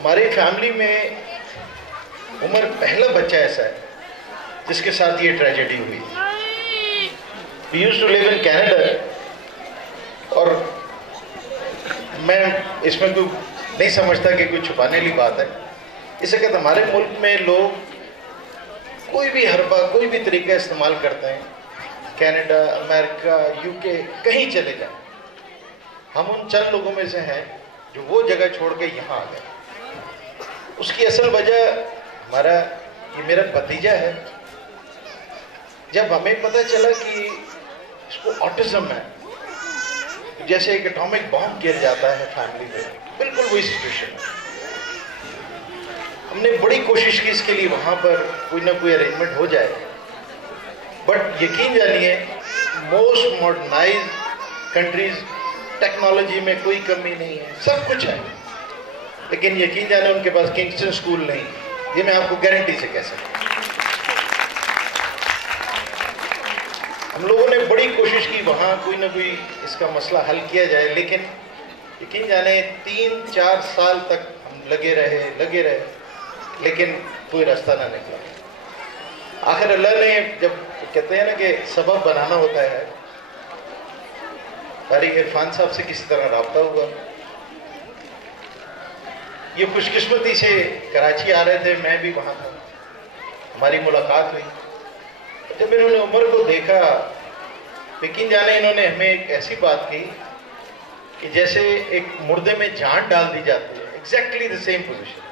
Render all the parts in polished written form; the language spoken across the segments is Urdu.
ہماری فیملی میں عمر پہلا بچہ ایسا ہے جس کے ساتھ یہ ٹریجڈی ہوئی. We used to live in Canada اور میں اس میں کوئی نہیں سمجھتا کہ کوئی چھپانے والی بات ہے. اس وقت ہمارے ملک میں لوگ کوئی بھی حربہ کوئی بھی طریقہ استعمال کرتے ہیں. کینیڈا، امریکہ، یو کے، کہیں چلے جائیں. ہم ان چند لوگوں میں سے ہیں جو وہ جگہ چھوڑ کے یہاں آ گئے. اس کی اصل وجہ یہ میرا بھتیجا ہے. جب ہمیں پتہ چلا کہ اس کو آٹزم ہے، جیسے ایک اٹامک بام گر جاتا ہے فیملی میں، بالکل وہی سچویشن ہے. ہم نے بڑی کوشش کی اس کے لیے وہاں پر کوئی نہ کوئی ارینجمنٹ ہو جائے، بٹ یقین جانیے موسٹ ماڈرنائز کنٹریز ٹیکنالوجی میں کوئی کمی نہیں ہے، سب کچھ ہے، لیکن یقین جانے ان کے پاس کنگسٹن اسکول نہیں. یہ میں آپ کو گارنٹی سے کہہ سکتا ہوں. ہم لوگوں نے بڑی کوشش کی وہاں کوئی نہ کوئی اس کا مسئلہ حل کیا جائے، لیکن یقین جانے 3-4 سال تک ہم لگے رہے لیکن کوئی راستہ نہ نکلا. آخر اللہ نے، جب کہتے ہیں نا کہ سبب بنانا ہوتا ہے، قاری عرفان صاحب سے کسی طرح رابطہ ہوا. یہ خوش قسمتی سے کراچی آ رہے تھے، میں بھی وہاں تھا، ہماری ملاقات ہوئی. جب انہوں نے عمر کو دیکھا، یقین جانے انہوں نے ہمیں ایک ایسی بات کی کہ جیسے ایک مردے میں جان ڈال دی جاتی ہے، ایگزیکٹلی دی سیم پوزیشن.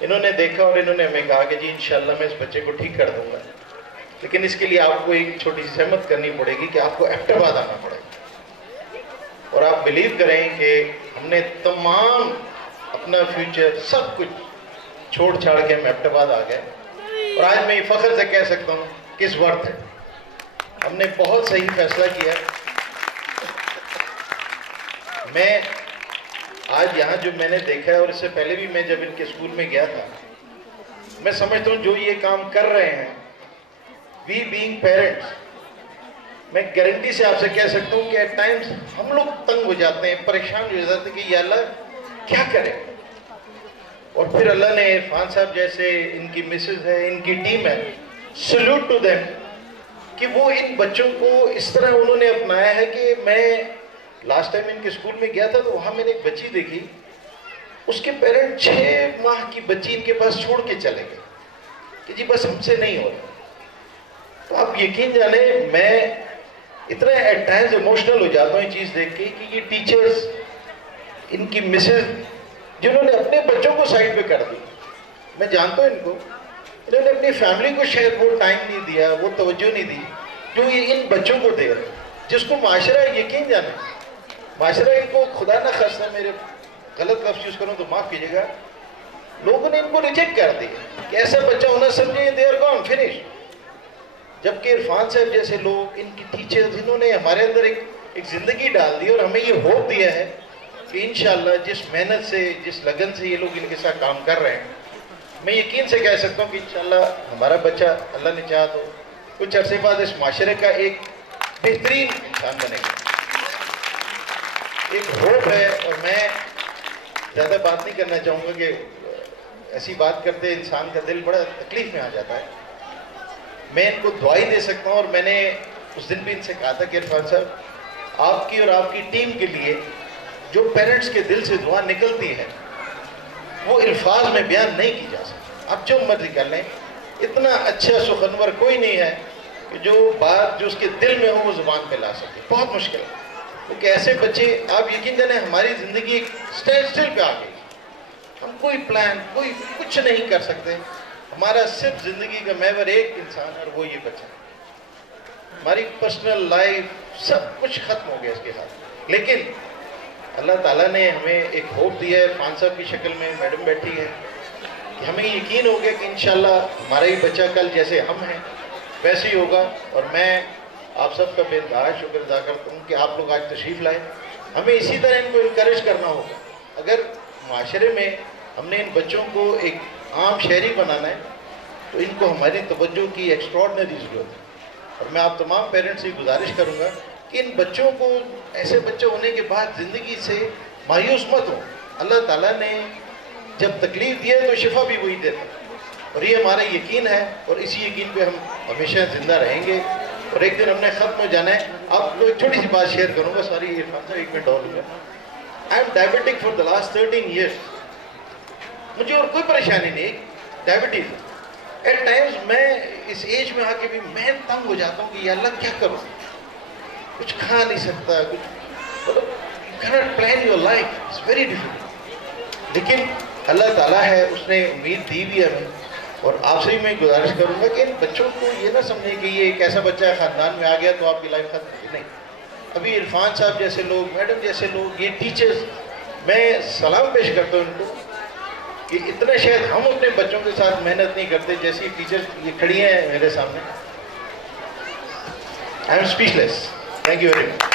انہوں نے دیکھا اور انہوں نے ہمیں کہا کہ جی انشاءاللہ میں اس بچے کو ٹھیک کر دوں گا، لیکن اس کے لیے آپ کو ایک چھوٹی سی زحمت کرنی پڑے گی کہ آپ کو ایبٹ آباد آنا پڑے گا. اور آپ بلیو کریں کہ ہم نے تمام اپنا فیوچر سب کچھ چھوڑ چھاڑ کے ہم ایبٹ آباد آ گئے. اور آج میں یہ فخر سے کہہ سکتا ہوں کہ اس ورتھ ہے، ہم نے بہت صحیح فیصلہ کیا. میں آج یہاں جو میں نے دیکھا ہے، اور اس سے پہلے بھی میں جب ان کے اسکول میں گیا تھا، میں سمجھتا ہوں جو یہ کام کر رہے ہیں، وی بینگ پیرنٹس، میں گارنٹی سے آپ سے کہہ سکتا ہوں کہ ایٹ ٹائمز ہم لوگ تنگ ہو جاتے ہیں، پریشان ہو جاتے ہیں کہ یا اللہ کیا کریں. اور پھر اللہ نے عرفان صاحب جیسے، ان کی مسز ہے، ان کی ٹیم ہے، سلوٹ ٹو دیم، کہ وہ ان بچوں کو اس طرح انہوں نے اپنایا ہے. کہ میں لاسٹ ٹائم ان کے اسکول میں گیا تھا تو وہاں میں نے ایک بچی دیکھی، اس کے پیرنٹ 6 ماہ کی بچی ان کے پاس چھوڑ کے چلے گئے کہ جی بس ہم سے نہیں ہو رہا. تو آپ یقین جانے میں اتنا ایٹ ٹائمز ایموشنل ہو جاتا ہوں یہ چیز دیکھ کے کہ یہ ٹیچرز، ان کی مسز، جنہوں نے اپنے بچوں کو سائڈ پہ کر دی. میں جانتا ہوں ان کو، انہوں نے اپنی فیملی کو شاید وہ ٹائم نہیں دیا، وہ توجہ نہیں دی جو یہ ان بچوں کو دے رہے، جس کو معاشرہ، یقین جانے معاشرہ ان کو، خدا نہ خواستہ میرے غلط لفظ یوز کروں تو معاف کیجیے گا، لوگوں نے ان کو ریجیکٹ کر دیا کہ ایسا بچہ ہونا سمجھے دے آر گون فنش. جبکہ عرفان صاحب جیسے لوگ، ان کی ٹیچرز، انہوں نے ہمارے اندر ایک زندگی ڈال دی اور ہمیں یہ ہوپ دیا ہے کہ انشاءاللہ جس محنت سے، جس لگن سے یہ لوگ ان کے ساتھ کام کر رہے ہیں، میں یقین سے کہہ سکتا ہوں کہ انشاءاللہ ہمارا بچہ اللہ نے چاہا تو کچھ عرصے بعد اس معاشرے کا ایک بہترین انسان بنے گا. ایک ہوپ ہے. اور میں زیادہ بات نہیں کرنا چاہوں گا کہ ایسی بات کرتے انسان کا دل بڑا تکلیف میں آ جاتا ہے. میں ان کو دعائی دے سکتا ہوں، اور میں نے اس دن بھی ان سے کہا تھا کہ عرفان صاحب، آپ کی اور آپ کی ٹیم کے لیے جو پیرنٹس کے دل سے دعا نکلتی ہے وہ الفاظ میں بیان نہیں کی جا سکتی. آپ جو مرضی کر لیں، اتنا اچھا سخنور کوئی نہیں ہے کہ جو بات جو اس کے دل میں ہو وہ زبان پہ لا سکے. بہت مشکل ہے، کیونکہ ایسے بچے، آپ یقین جانیں ہماری زندگی ایک اسٹینڈ اسٹل پہ آ گئی. ہم کوئی پلان، کوئی کچھ نہیں کر سکتے. ہمارا صرف زندگی کا محور ایک انسان ہے، اور وہ یہ بچہ. ہماری پرسنل لائف سب کچھ ختم ہو گیا اس کے ساتھ. لیکن اللہ تعالیٰ نے ہمیں ایک ہوپ دیا ہے، خان صاحب کی شکل میں میڈم بیٹھی ہے، کہ ہمیں یقین ہو گیا کہ انشاءاللہ ہمارا ہی بچہ کل جیسے ہم ہیں ویسے ہی ہوگا. اور میں آپ سب کا بے انتہا شکر ادا کرتا ہوں کہ آپ لوگ آج تشریف لائے. ہمیں اسی طرح ان کو انکریج کرنا ہوگا. اگر معاشرے میں ہم نے ان بچوں کو ایک عام شہری بنانا ہے تو ان کو ہماری توجہ کی ایکسٹراڈنری ضرورت ہے. اور میں آپ تمام پیرنٹس سے گزارش کروں گا کہ ان بچوں کو، ایسے بچے ہونے کے بعد زندگی سے مایوس مت ہو. اللہ تعالیٰ نے جب تکلیف دیے تو شفا بھی وہی دیتا ہے، اور یہ ہمارا یقین ہے، اور اسی یقین پہ ہم ہمیشہ زندہ رہیں گے، اور ایک دن ہم نے ختم ہو جانا ہے۔ آپ کو ایک چھوٹی سی بات شیئر کروں گا، ساری عرفان صاحب 1 منٹ اور لوں گا۔ I am diabetic for the last 13 years, مجھے اور کوئی پریشانی نہیں، ڈائبٹیز۔ ایٹ ٹائمز میں اس ایج میں آ کے بھی میں تنگ ہو جاتا ہوں کہ یا اللہ کیا کروں، کچھ کھا نہیں سکتا، کچھ مطلب you cannot plan your life, it's very difficult۔ لیکن اللہ تعالیٰ ہے، اس نے امید دی بھی ہمیں، اور آپ سے بھی میں گزارش کروں گا کہ ان بچوں کو یہ نہ سمجھیں کہ یہ ایک ایسا بچہ ہے خاندان میں آ گیا تو آپ کی لائف ختم ہوگی، نہیں۔ ابھی عرفان صاحب جیسے لوگ، میڈم جیسے لوگ، یہ ٹیچرز، میں سلام پیش کرتا ہوں ان کو کہ اتنا شاید ہم اپنے بچوں کے ساتھ محنت نہیں کرتے جیسی ٹیچرز یہ کھڑی ہیں میرے سامنے۔ I am speech less, thank you very much.